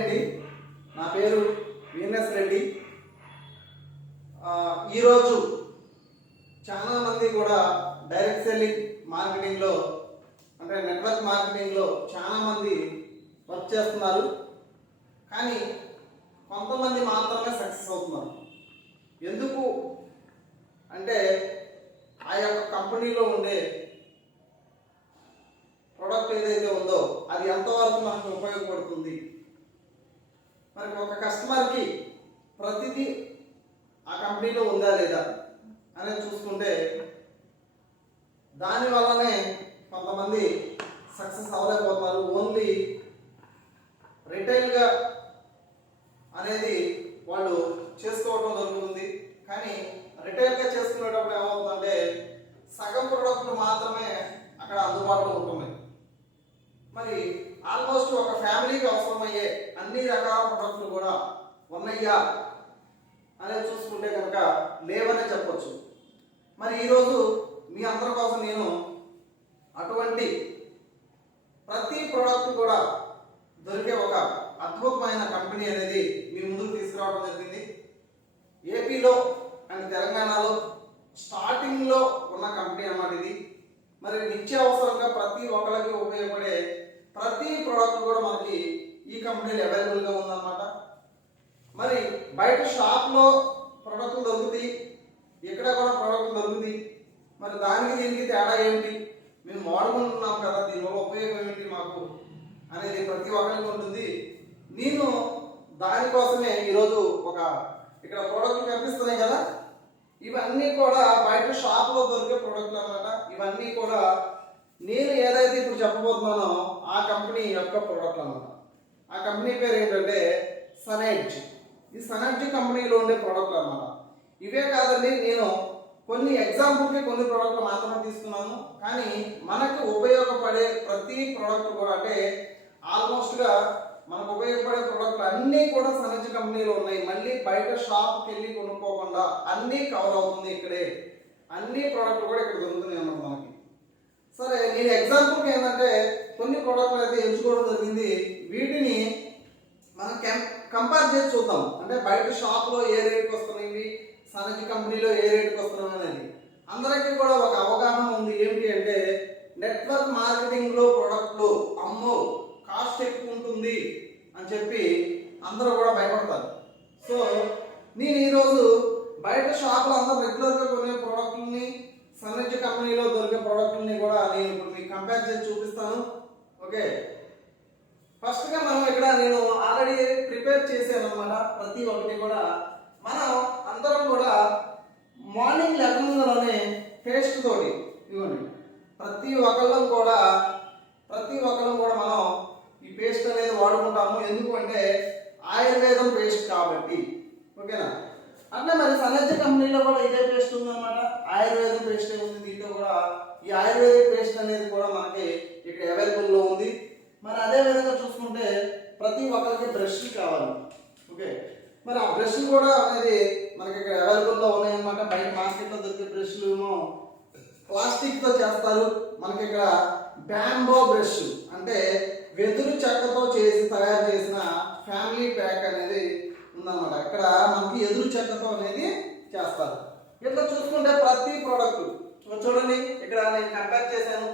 అండి, నా పేరు వీఎన్ఎస్ రెడ్డి. ఈరోజు చాలామంది కూడా డైరెక్ట్ సెల్లింగ్ మార్కెటింగ్లో అంటే నెట్వర్క్ మార్కెటింగ్లో చాలామంది వర్క్ చేస్తున్నారు. కానీ కొంతమంది మాత్రమే సక్సెస్ అవుతున్నారు. ఎందుకు అంటే ఆ యొక్క కంపెనీలో ఉండే ప్రోడక్ట్ ఏదైతే ఉందో అది ఎంతవరకు మనకు ఉపయోగపడుతుంది, మనకి ఒక కస్టమర్కి ప్రతిదీ ఆ కంపెనీలో ఉందా లేదా అనేది చూసుకుంటే దానివల్లనే కొంతమంది సక్సెస్ అవ్వలేకపోతున్నారు. ఓన్లీ రిటైల్గా అనేది వాళ్ళు చేసుకోవడం జరుగుతుంది. కానీ రిటైల్గా చేసుకునేటప్పుడు ఏమవుతుందంటే సగం ప్రోడక్ట్లు మాత్రమే అక్కడ అందుబాటులో ఉంటున్నాయి. మరి ఆల్మోస్ట్ ఒక ఫ్యామిలీకి అవసరమయ్యే అన్ని రకాల ప్రొడక్ట్లు కూడా ఉన్నాయా అనేది చూసుకుంటే కనుక లేవనే చెప్పొచ్చు. మరి ఈరోజు మీ అందరి కోసం నేను అటువంటి ప్రతి ప్రోడక్ట్ కూడా దొరికే ఒక అద్భుతమైన కంపెనీ అనేది మీ ముందుకు తీసుకురావడం జరిగింది. ఏపీలో అండ్ తెలంగాణలో స్టార్టింగ్లో ఉన్న కంపెనీ అన్నమాట ఇది. మరి నిత్యావసరంగా ప్రతి ఒక్కరికి ఉపయోగపడే ప్రతి ప్రోడక్ట్ కూడా మనకి ఈ కంపెనీలో అవైలబుల్గా ఉందన్నమాట. మరి బయట షాప్లో ప్రోడక్ట్లు దొరుకుతాయి, ఇక్కడ కూడా ప్రోడక్ట్లు దొరుకుతాయి. మరి దానికి దీనికి తేడా ఏంటి, మేము వాడుకుంటున్నాం కదా, దీనివల్ల ఉపయోగం ఏంటి మాకు అనేది ప్రతి ఒక్కరికి ఉంటుంది. నేను దానికోసమే ఈరోజు ఒక ఇక్కడ ప్రోడక్ట్లు కనిపిస్తున్నాయి కదా, ఇవన్నీ కూడా బయట షాప్లో దొరికే ప్రోడక్ట్లు అన్నమాట. ఇవన్నీ కూడా నేను ఏదైతే ఇప్పుడు చెప్పబోతున్నానో ఆ కంపెనీ యొక్క ప్రోడక్ట్లు అన్నమాట. ఆ కంపెనీ పేరు ఏంటంటే సనెడ్జ్. ఈ సనెడ్జ్ కంపెనీలో ఉండే ప్రోడక్ట్లు అన్నమాట. ఇవే కాదండి, నేను కొన్ని ఎగ్జాంపుల్కి కొన్ని ప్రోడక్ట్లు మాత్రమే తీసుకున్నాను. కానీ మనకు ఉపయోగపడే ప్రతి ప్రోడక్ట్ కూడా అంటే ఆల్మోస్ట్గా మనకు ఉపయోగపడే ప్రోడక్ట్లు అన్నీ కూడా సనెడ్జ్ కంపెనీలో ఉన్నాయి. మళ్ళీ బయట షాప్కి వెళ్ళి కొనుక్కోకుండా అన్నీ కవర్ అవుతుంది ఇక్కడే. అన్ని ప్రోడక్ట్లు కూడా ఇక్కడ దొరుకుతున్నాయి అన్నమాట మనకి. సరే, నేను ఎగ్జాంపుల్కి ఏంటంటే కొన్ని ప్రోడక్ట్లు అయితే ఎంచుకోవడం జరిగింది. వీటిని మనం కంపేర్ చేసి చూద్దాం. అంటే బయట షాప్లో ఏ రేట్కి వస్తున్నాయి, సనెడ్జ్ కంపెనీలో ఏ రేట్కి వస్తున్నాయి అనేది అందరికీ కూడా ఒక అవగాహన ఉంది. ఏంటి అంటే నెట్వర్క్ మార్కెటింగ్లో ప్రోడక్ట్లు అమ్మో కాస్ట్ ఎక్కువ ఉంటుంది అని చెప్పి అందరూ కూడా భయపడతారు. సో నేను ఈరోజు బయట షాప్లో అందరూ రెగ్యులర్గా కొనే ప్రోడక్ట్లని సనెడ్జ్ కంపెనీలో దొరికే ప్రోడక్ట్లని కూడా నేను ఇప్పుడు మీకు కంపేర్ చేసి చూపిస్తాను. ఓకే, ఫస్ట్గా మనం ఇక్కడ నేను ఆల్రెడీ ప్రిపేర్ చేశాను అనమాట. ప్రతి ఒక్కటి కూడా మనం అందరం కూడా మార్నింగ్ లెవెన్లోనే పేస్ట్ తోటి ఇవ్వండి ప్రతి ఒక్కళ్ళం కూడా మనం ఈ పేస్ట్ అనేది వాడుకుంటాము. ఎందుకు అంటే ఆయుర్వేదం పేస్ట్ కాబట్టి. ఓకేనా, అంటే మరి సనెడ్జ్ కంపెనీలో కూడా ఇదే పేస్ట్ ఉందన్నమాట. ఆయుర్వేదం పేస్ట్ ఉంది దీంట్లో కూడా. ఈ ఆయుర్వేదిక్ పేస్ట్ అనేది కూడా మనకి ఇక్కడ అవైలబుల్లో ఉంది. మరి అదే విధంగా చూసుకుంటే ప్రతి ఒక్కరికి బ్రష్ కావాలి. ఓకే, మరి ఆ బ్రష్ కూడా అనేది మనకి ఇక్కడ అవైలబుల్లో ఉన్నాయన్నమాట. బయట మార్కెట్లో దొరికే బ్రష్లు ఏమో ప్లాస్టిక్తో చేస్తారు. మనకి ఇక్కడ బ్యాంబో బ్రష్ అంటే వెదురు చెక్కతో తయారు చేసిన ఫ్యామిలీ ప్యాక్ అనేది ఉందన్నమాట. ఇక్కడ మనకి ఎదురు చెక్కతో అనేది చేస్తారు. ఇట్లా చూసుకుంటే ప్రతి ప్రోడక్ట్ చూడండి, ఇక్కడ నేను కంపేర్ చేశాను.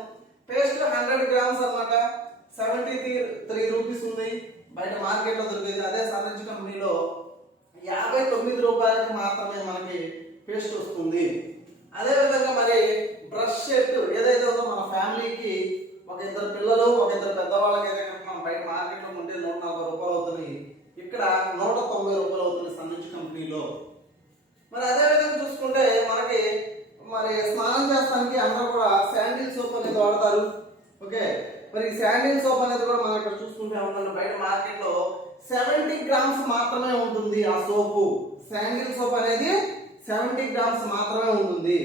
పేస్ట్ 100 గ్రామ్స్ అన్నమాట, 73 రూపీస్ ఉంది బయట మార్కెట్లో దొరికేది. అదే సనెడ్జ్ కంపెనీలో 59 రూపాయలకి మాత్రమే మనకి పేస్ట్ వస్తుంది. అదేవిధంగా మరి బ్రష్ సెట్ ఏదైతే ఉందో మన ఫ్యామిలీకి ఒక ఇద్దరు పిల్లలు ఒక ఇద్దరు పెద్దవాళ్ళకి అయితే మనం బయట మార్కెట్లో ఉంటే 140 రూపాయలు అవుతుంది. ఇక్కడ 190 రూపాయలు అవుతుంది సనెడ్జ్ కంపెనీలో. మరి అదేవిధంగా చూసుకుంటే మనకి మరి స్నానం చేస్తానికి అందరూ కూడా శాండిల్ సోప్ అనేది వాడతారు. ఓకే, మరి శాండిల్ సోప్ అనేది కూడా మనం ఇక్కడ చూసుకుంటే ఉందండి. బయట మార్కెట్లో 70 గ్రామ్స్ మాత్రమే ఉంటుంది ఆ సోపు. శాండిల్ సోప్ అనేది 70 గ్రామ్స్ మాత్రమే ఉంటుంది.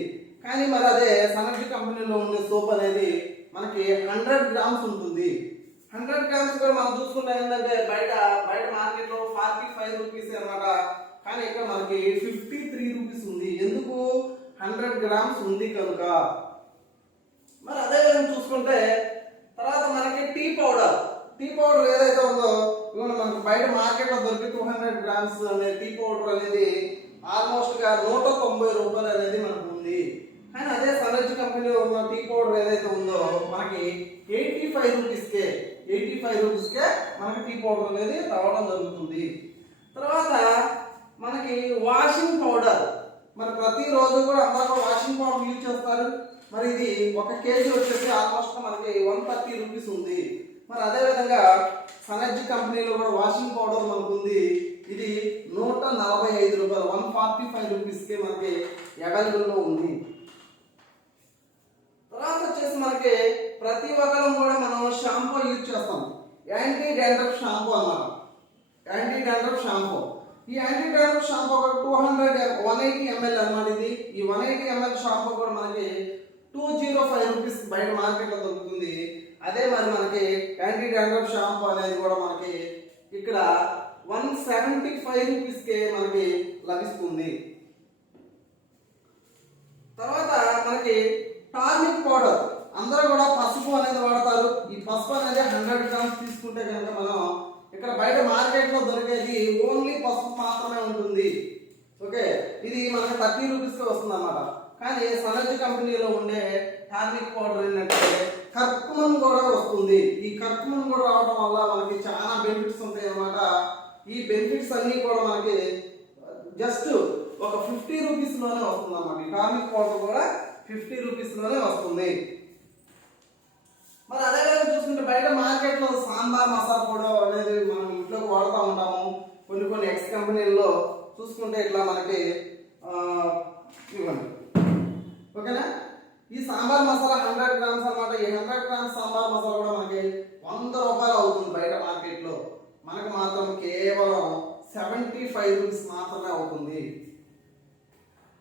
కానీ మరి అదే సనెడ్జ్ కంపెనీలో ఉండే సోప్ అనేది మనకి 100 గ్రామ్స్ ఉంటుంది. 100 గ్రామ్స్ కూడా మనం చూసుకుంటే ఏంటంటే బయట మార్కెట్లో 45 రూపీస్ అన్నమాట. కానీ ఇక్కడ మనకి 53 రూపీస్ ఉంది. ఎందుకు? 100 గ్రామ్స్ ఉంది కనుక. మరి అదే విధంగా చూసుకుంటే తర్వాత మనకి టీ పౌడర్ ఏదైతే ఉందో ఇవన్నీ మనకు బయట మార్కెట్లో దొరికి 200 గ్రామ్స్ అనే టీ పౌడర్ అనేది ఆల్మోస్ట్ గా 190 రూపాయలు అనేది మనకు ఉంది. కానీ అదే సనర్జీ కంపెనీలో ఉన్న టీ పౌడర్ ఏదైతే ఉందో మనకి 85 రూపీస్కే మనకి టీ పౌడర్ అనేది రావడం జరుగుతుంది. తర్వాత మనకి వాషింగ్ పౌడర్, మరి ప్రతిరోజు కూడా అందరూ వాషింగ్ పౌడర్ యూజ్ చేస్తారు. మరి ఇది 1 కేజీ వచ్చేసి ఆల్మోస్ట్ మనకి 130 రూపీస్ ఉంది. మరి అదే విధంగా సనర్జీ కంపెనీలో కూడా వాషింగ్ పౌడర్ మనకు ఉంది. ఇది 145 రూపాయలు 145 రూపీస్కి మనకి అవైలబుల్లో ఉంది. తర్వాత వచ్చేసి మనకి ప్రతి ఒక్కరం కూడా మనం షాంపూ యూజ్ చేస్తాం. యాంటీ డాండ్రఫ్ షాంపూ అన్నమాట. యాంటీ డాండ్రఫ్ షాంపూ, ఈ యాంటీ డాండ్రఫ్ షాంపూ ఒక 180 ml అన్నమాట. ఇది ఈ 180 ml షాంపూ కూడా మనకి 205 రూపీస్ బయట మార్కెట్లో దొరుకుతుంది. అదే మరి మనకి యాంటీ డాండ్రఫ్ షాంపూ అనేది కూడా మనకి ఇక్కడ 175 రూపీస్కే మనకి లభిస్తుంది. తర్వాత మనకి టానిక్ పౌడర్, అందరూ కూడా పసుపు అనేది వాడతారు. ఈ పసుపు అనేది 100 గ్రామ్స్ తీసుకుంటే కనుక మనం ఇక్కడ బయట మార్కెట్లో దొరికేది ఓన్లీ పసుపు మాత్రమే ఉంటుంది. ఓకే, ఇది మనకి 30 రూపీస్కి వస్తుంది అన్నమాట. కానీ సనర్జీ కంపెనీలో ఉండే టానిక్ పౌడర్ ఏంటంటే కర్కుమన్ కూడా వస్తుంది. ఈ కర్కుమన్ కూడా రావడం వల్ల మనకి చాలా బెనిఫిట్స్ ఉంటాయి అన్నమాట. ఈ బెనిఫిట్స్ అన్ని కూడా మనకి జస్ట్ ఒక 50 రూపీస్లోనే వస్తుంది అన్నమాట. ఈ టానిక్ పౌడర్ కూడా 50 రూపీస్లోనే వస్తుంది. మరి అదేవిధంగా చూసుకుంటే బయట మార్కెట్లో సాంబార్ మసాలా పౌడర్ అనేది మనం ఇంట్లోకి వాడుతూ ఉంటాము. కొన్ని ఎక్స్ కంపెనీల్లో చూసుకుంటే ఇట్లా మనకి ఇవ్వండి. ఓకేనా, ఈ సాంబార్ మసాలా 100 గ్రామ్స్ అన్నమాట. ఈ 100 గ్రామ్స్ సాంబార్ మసాలా కూడా మనకి 100 రూపాయలు అవుతుంది బయట మార్కెట్లో. మనకు మాత్రం కేవలం 75 రూపీస్ మాత్రమే అవుతుంది.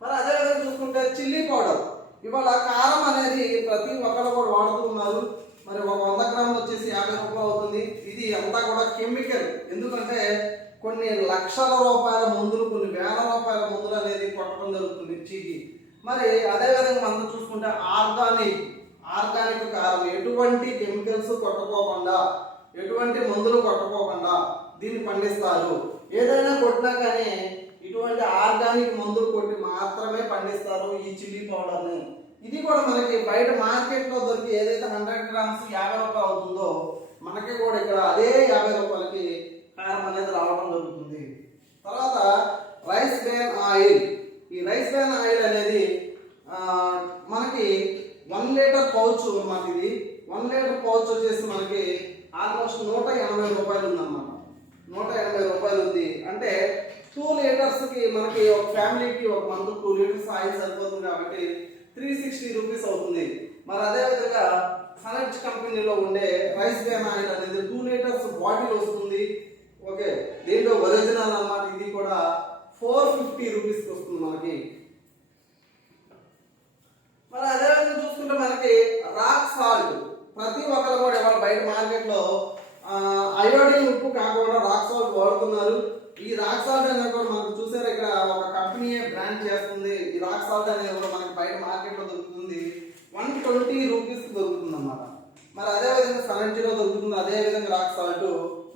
మరి అదేవిధంగా చూసుకుంటే చిల్లీ పౌడర్, ఇవాళ కారం అనేది ప్రతి ఒక్కరు కూడా వాడుతూ ఉన్నారు. మరి ఒక 100 గ్రాములు వచ్చేసి 50 రూపాయలు అవుతుంది. ఇది అంతా కూడా కెమికల్. ఎందుకంటే కొన్ని లక్షల రూపాయల మందులు, కొన్ని వేల రూపాయల మందులు అనేది కొట్టడం జరుగుతుంది మిర్చికి. మరి అదేవిధంగా మనం చూసుకుంటే ఆర్గానిక్ కారం, ఎటువంటి కెమికల్స్ కొట్టుకోకుండా, ఎటువంటి మందులు కొట్టుకోకుండా దీన్ని పండిస్తారు. ఏదైనా కొట్టినా కానీ ఇటువంటి ఆర్గానిక్ మందులు కొట్టి మాత్రమే పండిస్తారు ఈ చిల్లీ పౌడర్ని. ఇది కూడా మనకి బయట మార్కెట్లో దొరికి ఏదైతే 100 గ్రామ్స్ 50 రూపాయలు అవుతుందో మనకి కూడా ఇక్కడ అదే 50 రూపాయలకి కారం అనేది రావడం జరుగుతుంది. తర్వాత రైస్ బ్రాన్ ఆయిల్, ఈ రైస్ బ్రాన్ ఆయిల్ అనేది మనకి 1 లీటర్ పౌచ్ అన్నమాట. ఇది 1 లీటర్ పౌచ్ వచ్చేసి మనకి ఆల్మోస్ట్ 180 రూపాయలు ఉందన్నమాట. 180 రూపాయలు ఉంది అంటే 2 లీటర్స్కి మనకి ఒక ఫ్యామిలీకి ఒక మంత్ 2 లీటర్స్ ఆయిల్ సరిపోతుంది కాబట్టి 360 రూపీస్ అవుతుంది. మరి అదేవిధంగా సనర్జీ కంపెనీలో ఉండే రైస్ బ్రాన్ ఆయిల్ అనేది 2 లీటర్స్ బాటిల్ వస్తుంది. ఓకే, దీంట్లో ఒరిజినల్ అన్నమాట. ఇది కూడా 450 రూపీస్కి వస్తుంది మనకి. మరి అదేవిధంగా చూసుకుంటే మనకి రాక్ సాల్ట్, ప్రతి ఒక్కరు కూడా ఇవాళ బయట మార్కెట్లో అయోడిన్ ఉప్పు కాకుండా రాక్ సాల్ట్ వాడుతున్నారు. ఈ రాక్ సాల్ట్ అనేది కూడా మనకు చూసారు ఇక్కడ ఒక కంపెనీ బ్రాండ్ చేస్తుంది. ఈ రాక్ సాల్ట్ అనేది కూడా మనకి బయట మార్కెట్లో దొరుకుతుంది. 120 రూపీస్కి దొరుకుతుంది అన్నమాట. మరి అదేవిధంగా సనర్జీలో దొరుకుతుంది. అదేవిధంగా రాక్ సాల్ట్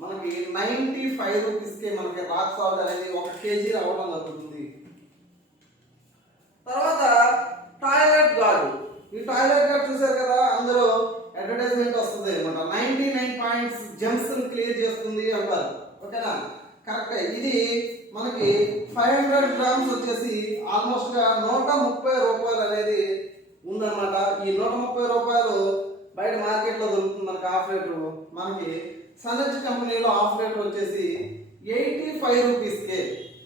మనకి 95 రూపీస్కి మనకి రాక్ సాల్ట్ అనేది 1 కేజీ రావడం జరుగుతుంది. తర్వాత టాయిలెట్ గార్డ్, ఈ టాయిలెట్ గార్డ్ చూసారు కదా, అందరూ అడ్వర్టైజ్మెంట్ వస్తుంది అనమాట. 99 పాయింట్స్ జెమ్స్ క్లియర్ చేస్తుంది అంటారు. ఓకేనా, కరెక్ట్. ఇది మనకి 500 గ్రామ్స్ వచ్చేసి ఆల్మోస్ట్ గా 130 రూపాయలు అనేది ఉందన్నమాట. ఈ 130 రూపాయలు బయట మార్కెట్లో దొరుకుతుంది మనకి హాఫ్ లీటర్. మనకి సనర్జీ కంపెనీలో హాఫ్ లీటర్ వచ్చేసి 85 రూపీస్కే,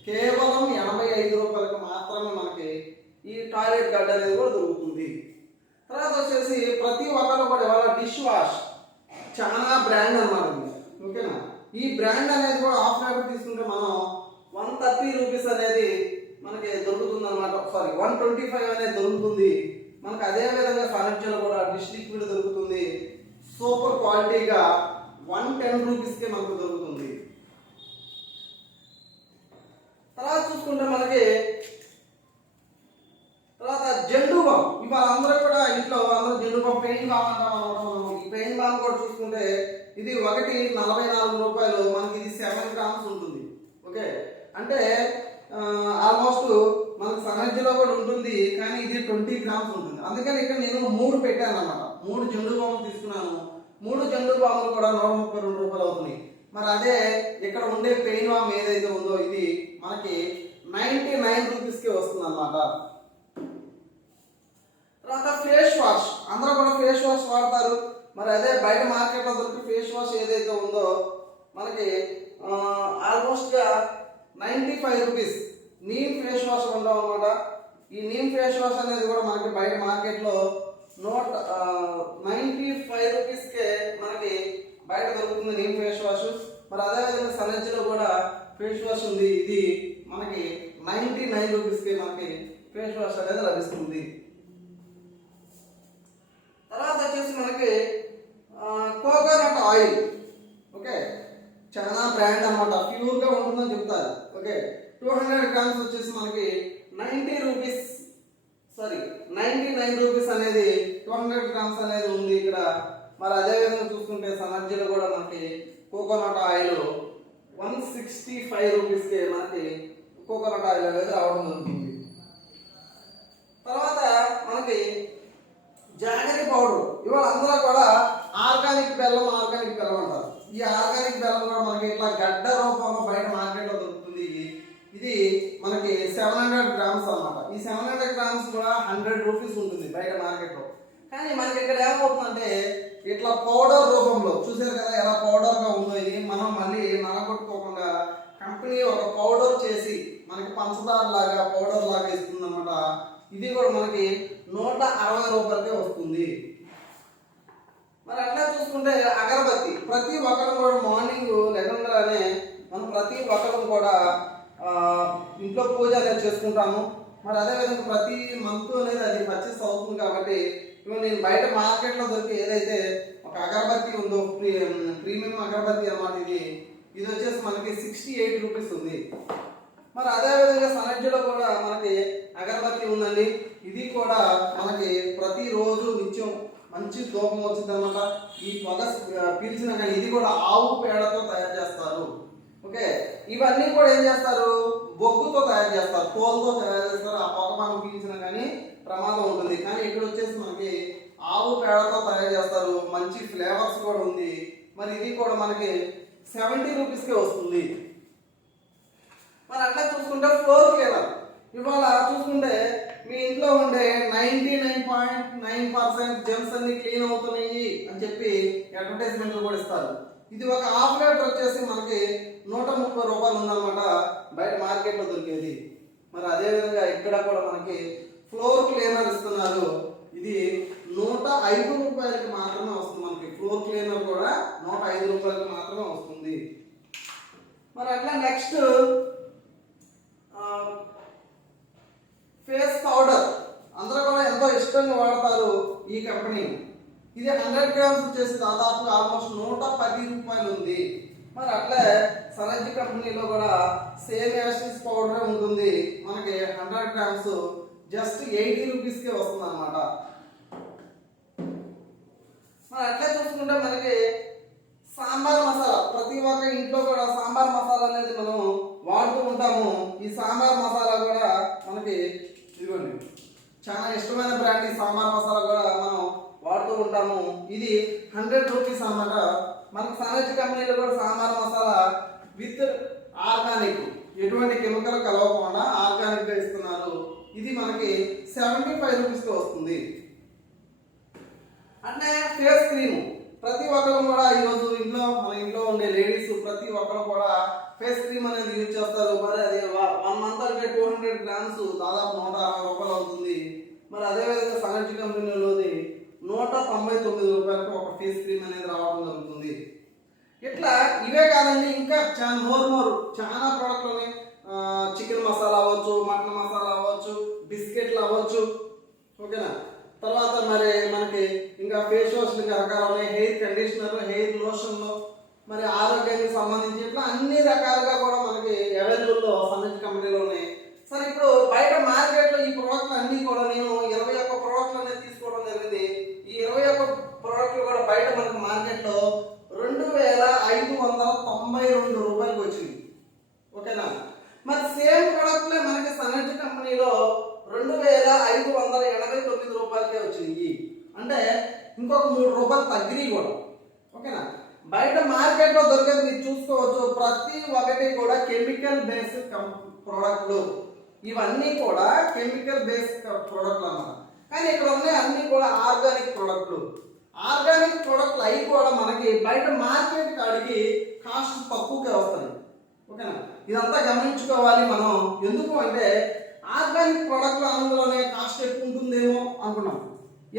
కేవలం 85 రూపాయలకు మాత్రమే మనకి ఈ టాయిలెట్ గడ్డ అనేది కూడా దొరుకుతుంది. తర్వాత వచ్చేసి ప్రతి ఒక్కరు కూడా ఇవాళ డిష్ వాష్ చాలా బ్రాండ్ అన్నమాట. ఓకేనా, ఈ బ్రాండ్ అనేది కూడా హాఫ్ లీటర్ తీసుకుంటే మనం 130 రూపీస్ అనేది మనకి దొరుకుతుంది అనమాట. సారీ 125 అనేది దొరుకుతుంది మనకి. అదే విధంగా సనర్జీలో కూడా డిష్ లిక్విడ్ దొరుకుతుంది. సూపర్ క్వాలిటీగా 110 రూపీస్కే మనకు దొరుకుతుంది. తర్వాత చూసుకుంటే మనకి తర్వాత జెండు బామ్, ఇవాళ అందరూ కూడా ఇంట్లో అందరూ జెండు బామ్ పెయిన్ బామ్ అంటాం. ఈ పెయిన్ బామ్ కూడా చూసుకుంటే ఇది ఒకటి 44 రూపాయలు మనకి. ఇది 7 గ్రామ్స్ సనర్జీలో కూడా ఉంటుంది, కానీ ఇది 20 గ్రామ్స్ ఉంటుంది. అందుకని ఇక్కడ నేను 3 పెట్టాను అనమాట. 3 జెండు బాములు తీసుకున్నాను. 3 జెండు బాములు కూడా 132 రూపాయలు అవుతున్నాయి. మరి అదే ఇక్కడ ఉండే పెయిన్ వామ్ ఏదైతే ఉందో ఇది మనకి 99 రూపీస్కి వస్తుంది అనమాట. తర్వాత ఫేస్ వాష్, అందరూ కూడా ఫేస్ వాష్ వాడతారు. మరి అదే బయట మార్కెట్లో దొరికే ఫేస్ వాష్ ఏదైతే ఉందో మనకి ఆల్మోస్ట్గా 95 రూపీస్ నీమ్ ఫేస్ వాష్ ఉంటాం అనమాట. ఈ నీమ్ ఫేస్ వాష్ అనేది కూడా మనకి బయట మార్కెట్లో 95 రూపీస్కే మనకి బయట దొరుకుతుంది నీమ్ ఫేస్ వాష్. మరి అదేవిధంగా సనర్జీలో కూడా ఫేస్ వాష్ ఉంది. ఇది మనకి 99 రూపీస్కి మనకి ఫేస్ వాష్ అనేది లభిస్తుంది. తర్వాత వచ్చేసి మనకి కోకోనట్ ఆయిల్. ఓకే, చాలా బ్రాండ్ అనమాట, ప్యూర్గా ఉంటుందని చెప్తారు. ఓకే, 200 గ్రామ్స్ వచ్చేసి మనకి 99 రూపీస్ అనేది 200 గ్రామ్స్ అనేది ఉంది ఇక్కడ. మరి అదేవిధంగా చూసుకుంటే సనర్జీలో కూడా మనకి కోకోనట్ ఆయిల్ 165 రూపీస్కి మనకి కోకోనట్ ఆయిల్ అనేది రావడం జరుగుతుంది. తర్వాత మనకి జాగరీ పౌడర్, ఇవాళ అందరూ కూడా ఆర్గానిక్ బెల్లం అంటారు. ఈ ఆర్గానిక్ బెల్లం కూడా మనకి ఇట్లా గడ్డ రూపంలో బయట మార్కెట్లో దొరుకుతుంది. ఇది మనకి 700 గ్రామ్స్ అనమాట. ఈ 700 గ్రామ్స్ కూడా 100 రూపీస్ ఉంటుంది బయట మార్కెట్లో. కానీ మనకి ఇక్కడ ఏమవుతుందంటే ఇట్లా పౌడర్ రూపంలో చూసారు కదా ఎలా పౌడర్గా ఉందో. ఇది మనం మళ్ళీ నలగొట్టుకోకుండా కంపెనీ ఒక పౌడర్ చేసి మనకి పంచదార లాగా పౌడర్ లాగా ఇస్తుంది అనమాట. ఇది కూడా మనకి 160 రూపాయలకే వస్తుంది. మరి అట్లా చూసుకుంటే అగరబత్తి, ప్రతి ఒక్కరు కూడా మార్నింగ్ లేకుండానే మనం ప్రతి ఒక్కరు కూడా ఇంట్లో పూజ అనేది చేసుకుంటాము. మరి అదేవిధంగా ప్రతి మంత్ అనేది అది పర్చేస్ అవుతుంది. కాబట్టి ఇప్పుడు నేను బయట మార్కెట్లో దొరికి ఏదైతే ఒక అగరబత్తి ఉందో ప్రీమియం అగరబత్తి అన్నమాట. ఇది వచ్చేసి మనకి 68 రూపీస్ ఉంది. మరి అదేవిధంగా సనర్జీలో కూడా మనకి అగరబత్తి ఉందండి. ఇది కూడా మనకి ప్రతిరోజు నిత్యం మంచి ధూపం వచ్చింది అనమాట. ఈ పొగ పీల్చిన కానీ ఇది కూడా ఆవు పేడతో తయారు చేస్తారు. ఓకే, ఇవన్నీ కూడా ఏం చేస్తారు, బొగ్గుతో తయారు చేస్తారు, తోలుతో తయారు చేస్తారు. ఆ పొగ మనం పీల్చిన కానీ ప్రమాదం ఉంటుంది. కానీ ఇక్కడ వచ్చేసి మనకి ఆవు పేడతో తయారు చేస్తారు. మంచి ఫ్లేవర్స్ కూడా ఉంది. మరి ఇది కూడా మనకి 70 రూపీస్కే వస్తుంది. మరి అట్లా చూసుకుంటే ఫ్లోర్ క్లీనర్, ఇవాళ చూసుకుంటే మీ ఇంట్లో ఉండే 99.9% జెమ్స్ అన్ని క్లీన్ అవుతున్నాయి అని చెప్పి అడ్వర్టైజ్మెంట్లు కూడా ఇస్తారు. ఇది ఒక హాఫ్ లీటర్ వచ్చేసి మనకి 130 రూపాయలు ఉందన్నమాట బయట మార్కెట్లో దొరికేది. మరి అదేవిధంగా ఇక్కడ కూడా మనకి ఫ్లోర్ క్లీనర్ ఇస్తున్నారు. ఇది 105 రూపాయలకి మాత్రమే వస్తుంది. మనకి ఫ్లోర్ క్లీనర్ కూడా 105 రూపాయలకి మాత్రమే వస్తుంది. మరి అట్లా నెక్స్ట్ ఫేస్ పౌడర్, అందరూ కూడా ఎంతో ఇష్టంగా వాడతారు ఈ కంపెనీ. ఇది 100 గ్రామ్స్ వచ్చేసి దాదాపు ఆల్మోస్ట్ 110 రూపాయలు ఉంది. మరి అట్లే సనర్జీ కంపెనీలో కూడా సేమ్ యాసిస్ పౌడర్ ఉంటుంది. మనకి 100 గ్రామ్స్ జస్ట్ 80 రూపీస్కే వస్తుంది అనమాట. మరి అట్లే చూసుకుంటే మనకి సాంబార్ మసాలా, ప్రతి ఒక్క ఇంట్లో కూడా సాంబార్ మసాలా అనేది మనం వాడుతూ ఉంటాము. ఈ సాంబార్ మసాలా కూడా మనకి ఇదిగోండి చాలా ఇష్టమైన బ్రాండ్. ఈ సాంబార్ మసాలా కూడా మనం వాడుతూ ఉంటాము. ఇది 100 రూపీస్ అన్నమాట. మనకు సనర్జీ కంపెనీలో కూడా సాంబార్ మసాలా విత్ ఆర్గానిక్, ఎటువంటి కెమికల్ కలవకుండా ఆర్గానిక్ గా ఇస్తున్నారు. ఇది మనకి 75 రూపీస్కి వస్తుంది. అంటే ఫేస్ క్రీమ్, ప్రతి ఒక్కరు కూడా ఈరోజు మన ఇంట్లో ఉండే లేడీస్ ప్రతి ఒక్కరు కూడా ఫేస్ క్రీమ్ అనేది యూజ్ చేస్తారు. మరి అది 1 మంత్ అంటే 200 గ్రామ్స్ దాదాపు 160 రూపాయలు అవుతుంది. మరి అదేవిధంగా సనర్జీ కంపెనీలోది 199 రూపాయలకు ఒక ఫేస్ క్రీమ్ అనేది రావడం జరుగుతుంది. ఇట్లా ఇవే కాదండి, ఇంకా చాలా ప్రోడక్ట్లు ఉన్నాయి. చికెన్ మసాలా అవ్వచ్చు, మటన్ మసాలా అవ్వచ్చు, బిస్కెట్లు అవ్వచ్చు. ఓకేనా, తర్వాత మరి మనకి ఇంకా ఫేస్ వాష్లు రకాలు ఉన్నాయి, హెయిర్ కండిషనర్, హెయిర్ లోషన్లు, మరి ఆరోగ్యానికి సంబంధించి ఇట్లా అన్ని రకాలుగా కూడా మనకి అవైలబుల్లో సనర్జీ కంపెనీలో ఉన్నాయి. సరే, ఇప్పుడు బయట మార్కెట్లో ఈ ప్రోడక్ట్లు అన్ని కూడా నేను 21 ప్రోడక్ట్లు అనేది తీసుకోవడం జరిగింది. ఈ 21 ప్రోడక్ట్లు కూడా బయట మనకి మార్కెట్లో 2592 రూపాయలకు వచ్చింది. ఓకేనా, మరి సేమ్ ప్రోడక్ట్లే మనకి సనర్జీ కంపెనీలో 2589 రూపాయలకే వచ్చినాయి. అంటే ఇంకొక 3 రూపాయలు తగ్గినాయి కూడా. ఓకేనా? బయట మార్కెట్లో దొరికేది మీరు చూసుకోవచ్చు. ప్రతి ఒక్కటి కూడా కెమికల్ బేస్డ్ ప్రోడక్ట్లు. ఇవన్నీ కూడా కెమికల్ బేస్డ్ ప్రోడక్ట్లు అన్నమాట. కానీ ఇక్కడ ఉన్నాయి అన్ని కూడా ఆర్గానిక్ ప్రోడక్ట్లు. ఆర్గానిక్ ప్రోడక్ట్లు అవి కూడా మనకి బయట మార్కెట్ కాడికి కాస్ట్ తక్కువగా వస్తాయి. ఓకేనా? ఇదంతా గమనించుకోవాలి మనం. ఎందుకు అంటే ఆర్గానిక్ ప్రోడక్ట్లు అందులోనే కాస్ట్ ఎక్కువ ఉంటుందేమో అనుకున్నాం.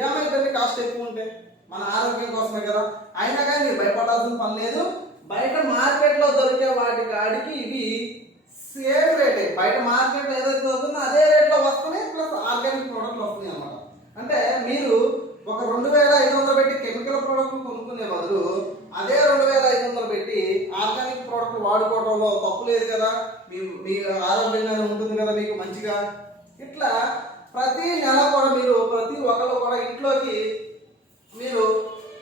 ఏమైతే కాస్ట్ ఎక్కువ ఉంటే మన ఆరోగ్యం కోసమే కదా. అయినా కానీ మీరు భయపడాల్సిన పని లేదు. బయట మార్కెట్లో దొరికే వాటి కాడికి ఇవి సేమ్ రేటే. బయట మార్కెట్లో ఏదైతే దొరుకుతుందో అదే రేట్లో వస్తున్నాయి, ప్లస్ ఆర్గానిక్ ప్రోడక్ట్లు వస్తున్నాయి అన్నమాట. అంటే మీరు ఒక 2500 పెట్టి కెమికల్ ప్రోడక్ట్లు కొనుక్కునే బదులు అదే 2500 పెట్టి ఆర్గానిక్ ప్రోడక్ట్ వాడుకోవడంలో తప్పు లేదు కదా. మీ ఆరోగ్యంగానే ఉంటుంది కదా మీకు మంచిగా. ఇట్లా ప్రతి నెల కూడా మీరు ప్రతి ఒక్కరు కూడా ఇంట్లోకి మీరు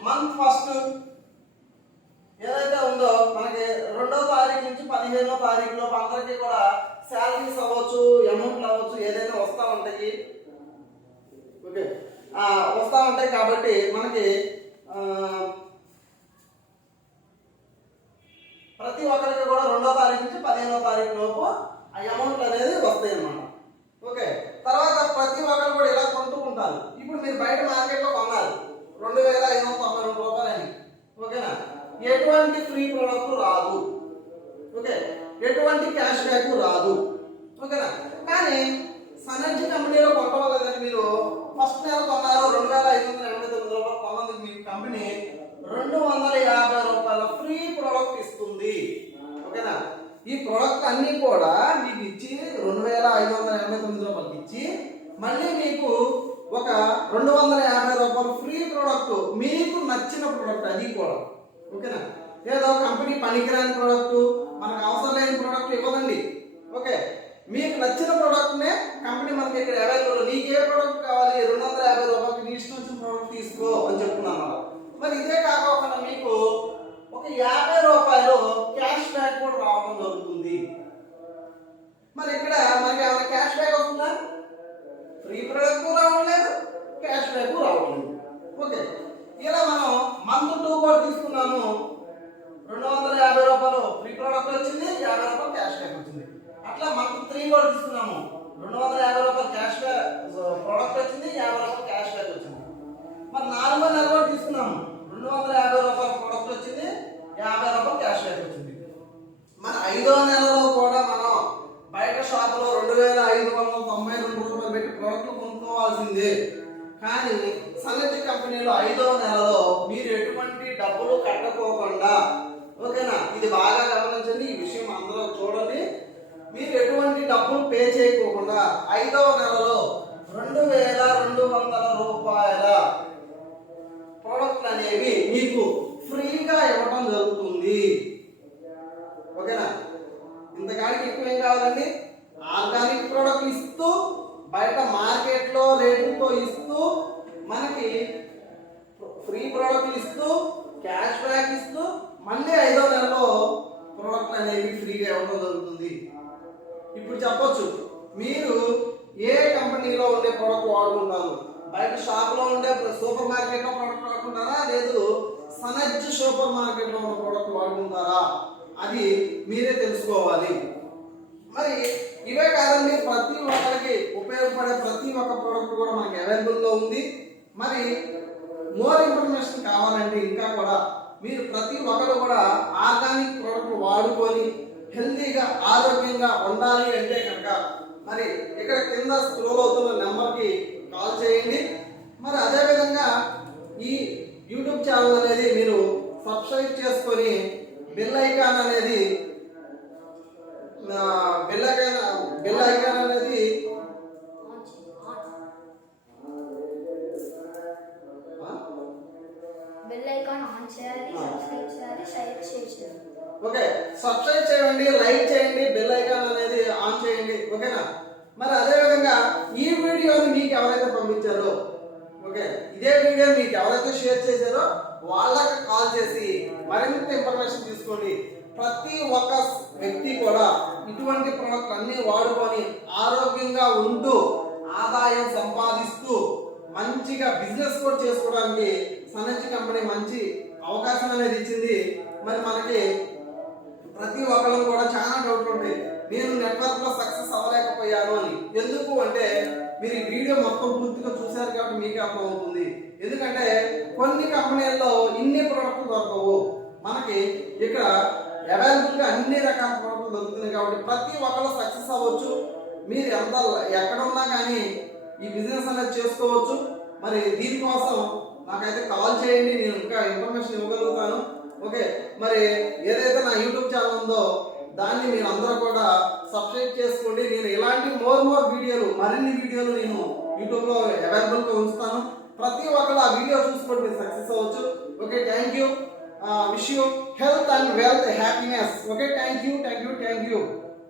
మంత్ ఫస్ట్ ఏదైతే ఉందో మనకి 2వ తారీఖు నుంచి 15వ తారీఖు లోపు అందరికీ కూడా శాలరీస్ అవ్వచ్చు, అమౌంట్లు అవ్వచ్చు, ఏదైనా వస్తూ ఉంటాయి. ఓకే, వస్తూ ఉంటాయి కాబట్టి మనకి ప్రతి ఒక్కరికి కూడా 2వ తారీఖు నుంచి 15వ తారీఖు లోపు ఆ అమౌంట్లు అనేది వస్తాయి అన్నమాట. ఓకే, తర్వాత ప్రతి ఒక్కరు కూడా ఇలా కొంటూ ఉంటారు. ఇప్పుడు మీరు బయట మార్కెట్లో కొన్నారు 2592 రూపాయలని. ఓకేనా? ఎటువంటి ఫ్రీ ప్రోడక్ట్ రాదు. ఓకే, ఎటువంటి క్యాష్ బ్యాక్ రాదు. ఓకేనా? కానీ సనర్జీ కంపెనీలో కొంటవాళ్ళని మీరు ఫస్ట్ నెల కొన్నారు 2589 రూపాయలు కొన్నందుకు మీకు కంపెనీ 250 రూపాయల ఫ్రీ ప్రోడక్ట్ ఇస్తుంది. ఓకేనా? ఈ ప్రోడక్ట్ అన్ని కూడా మీకు ఇచ్చి 2589 రూపాయలకి ఇచ్చి మళ్ళీ మీకు ఒక 250 రూపాయలు ఫ్రీ ప్రోడక్ట్, మీకు నచ్చిన ప్రోడక్ట్ అది కూడా. ఓకేనా? ఏదో కంపెనీ పనికిరాని ప్రోడక్ట్, మనకు అవసరం లేని ప్రోడక్ట్ ఇవ్వదండి. ఓకే, మీకు నచ్చిన ప్రోడక్ట్నే కంపెనీ మనకి ఇక్కడ అవైలబుల్. నీకు ఏ ప్రోడక్ట్ కావాలి 250 రూపాయలకి నీ ఇష్టం వచ్చిన ప్రోడక్ట్ తీసుకో అని చెప్తున్నాను. మరి ఇదే కాకుండా మీకు ఒక 50 రూపాయలు క్యాష్ బ్యాక్ కూడా రావడం జరుగుతుంది. మరి ఇక్కడ మనకి ఏమైనా క్యాష్ బ్యాక్ వస్తుందా? ఫ్రీ ప్రోడక్ట్ రావట్లేదు, క్యాష్ బ్యాక్ రావట్లేదు. ఓకే, ఇలా మనం మంత్ 2 కూడా తీసుకున్నాము. 250 రూపాయలు ఫ్రీ ప్రోడక్ట్ వచ్చింది, 50 రూపాయలు క్యాష్ బ్యాక్ వచ్చింది. అట్లా మంత్ 3 కూడా తీసుకున్నాము. 250 రూపాయలు క్యాష్ బ్యాక్ ప్రోడక్ట్ వచ్చింది, 50 రూపాయలు క్యాష్ బ్యాక్ వచ్చింది. మరి 4వ నెల కూడా తీసుకున్నాము. 250 రూపాయలు ప్రోడక్ట్ వచ్చింది, 50 రూపాయలు క్యాష్ బ్యాక్ వచ్చింది. మన 5వ నెలలో కూడా మనం బయట షాపులో 2592 రూపాయలు పెట్టి ప్రోడక్ట్లు కొనుక్కోవాల్సిందే. కానీ సనర్జీ కంపెనీలో 5వ నెలలో మీరు ఎటువంటి డబ్బులు కట్టకోకుండా, ఓకేనా, ఇది బాగా గమనించండి, ఈ విషయం అందరూ చూడండి. మీరు ఎటువంటి డబ్బులు పే చేయకోకుండా 5వ నెలలో 2200 రూపాయల ప్రోడక్ట్లు అనేవి మీకు ఫ్రీగా ఇవ్వడం జరుగుతుంది. ఓకేనా? ఇంతకాడికి ఎక్కువ ఏం కావాలండి. ఆర్గానిక్ ప్రోడక్ట్ ఇస్తూ బయట మార్కెట్లో రేటుతో ఇస్తూ మనకి ఫ్రీ ప్రోడక్ట్లు ఇస్తూ క్యాష్ బ్యాక్ ఇస్తూ మళ్ళీ 5వ నెలలో ప్రోడక్ట్లు అనేవి ఫ్రీగా ఇవ్వడం జరుగుతుంది. ఇప్పుడు చెప్పొచ్చు, మీరు ఏ కంపెనీలో ఉండే ప్రోడక్ట్ వాడుకుంటారు? బయట షాప్లో ఉండే సూపర్ మార్కెట్లో ప్రోడక్ట్ వాడుకుంటారా, లేదు సనర్జీ సూపర్ మార్కెట్లో ఉన్న ప్రోడక్ట్ వాడుకుంటారా? అది మీరే తెలుసుకోవాలి. మరి ఇవే కాదండి, ప్రతి ఒక్కరికి ఉపయోగపడే ప్రతి ఒక్క ప్రోడక్ట్ కూడా మనకి అవైలబుల్లో ఉంది. మరి మోర్ ఇన్ఫర్మేషన్ కావాలంటే ఇంకా కూడా మీరు ప్రతి ఒక్కరు కూడా ఆర్గానిక్ ప్రోడక్ట్ వాడుకొని హెల్తీగా ఆరోగ్యంగా ఉండాలి అంటే కనుక మరి ఇక్కడ కింద స్క్రోల్ అవుతున్న నెంబర్కి కాల్ చేయండి. మరి అదేవిధంగా ఈ యూట్యూబ్ ఛానల్ అనేది మీరు సబ్స్క్రైబ్ చేసుకొని బెల్ ఐకాన్ అనేది ఆన్ చేయాలి, సబ్స్క్రైబ్ చేయాలి, షేర్ చేయాలి. ఓకే, సబ్స్క్రైబ్ చేయండి, లైక్ చేయండి, బెల్ ఐకాన్ అనేది ఆన్ చేయండి. ఓకేనా? మరి అదే విధంగా ఈ వీడియోని మీకు ఎవరైతే పంపించారో, ఓకే, ఇదే వీడియో మీకు ఎవరైతే షేర్ చేశారో వాళ్ళకి కాల్ చేసి మరింత ఇన్ఫర్మేషన్ తీసుకోండి. ప్రతి ఒక్క వ్యక్తి కూడా ఇటువంటి ప్రోడక్ట్ అన్ని వాడుకొని ఆరోగ్యంగా ఉంటూ ఆదాయం సంపాదిస్తూ మంచిగా బిజినెస్ కూడా చేసుకోవడానికి సన్నెంచి కంపెనీ మంచి అవకాశం అనేది ఇచ్చింది. మరి మనకి ప్రతి ఒక్కరు కూడా చాలా డౌట్లు ఉంటాయి, నేను నెట్వర్క్ లో సక్సెస్ అవ్వలేకపోయాను అని. ఎందుకు అంటే మీరు ఈ వీడియో మొత్తం పూర్తిగా చూశారు కాబట్టి మీకు అర్థం అవుతుంది. ఎందుకంటే కొన్ని కంపెనీల్లో ఇన్ని ప్రొడక్ట్లు దొరకవు, మనకి ఇక్కడ అవైలబుల్ గా అన్ని రకాల ప్రొడక్ట్లు దొరుకుతున్నాయి కాబట్టి ప్రతి ఒక్కరు సక్సెస్ అవ్వచ్చు. మీరు ఎంత ఎక్కడ ఉన్నా కానీ ఈ బిజినెస్ అనేది చేసుకోవచ్చు. మరి దీనికోసం నాకైతే కాల్ చేయండి, నేను ఇంకా ఇన్ఫర్మేషన్ ఇవ్వగలుగుతాను. ఓకే, మరి ఏదైతే నా యూట్యూబ్ ఛానల్ ఉందో దాన్ని మీరు అందరూ కూడా సబ్స్క్రైబ్ చేసుకోండి. నేను ఇలాంటి మోర్ వీడియోలు, మరిన్ని వీడియోలు నేను యూట్యూబ్ లో అవైలబుల్ గా ఉంచుతాను. ప్రతి ఒక్కరు ఆ వీడియో చూసుకొని మీరు సక్సెస్ అవ్వచ్చు. Okay, thank you. Wish you health and wealth happiness. Okay, thank you.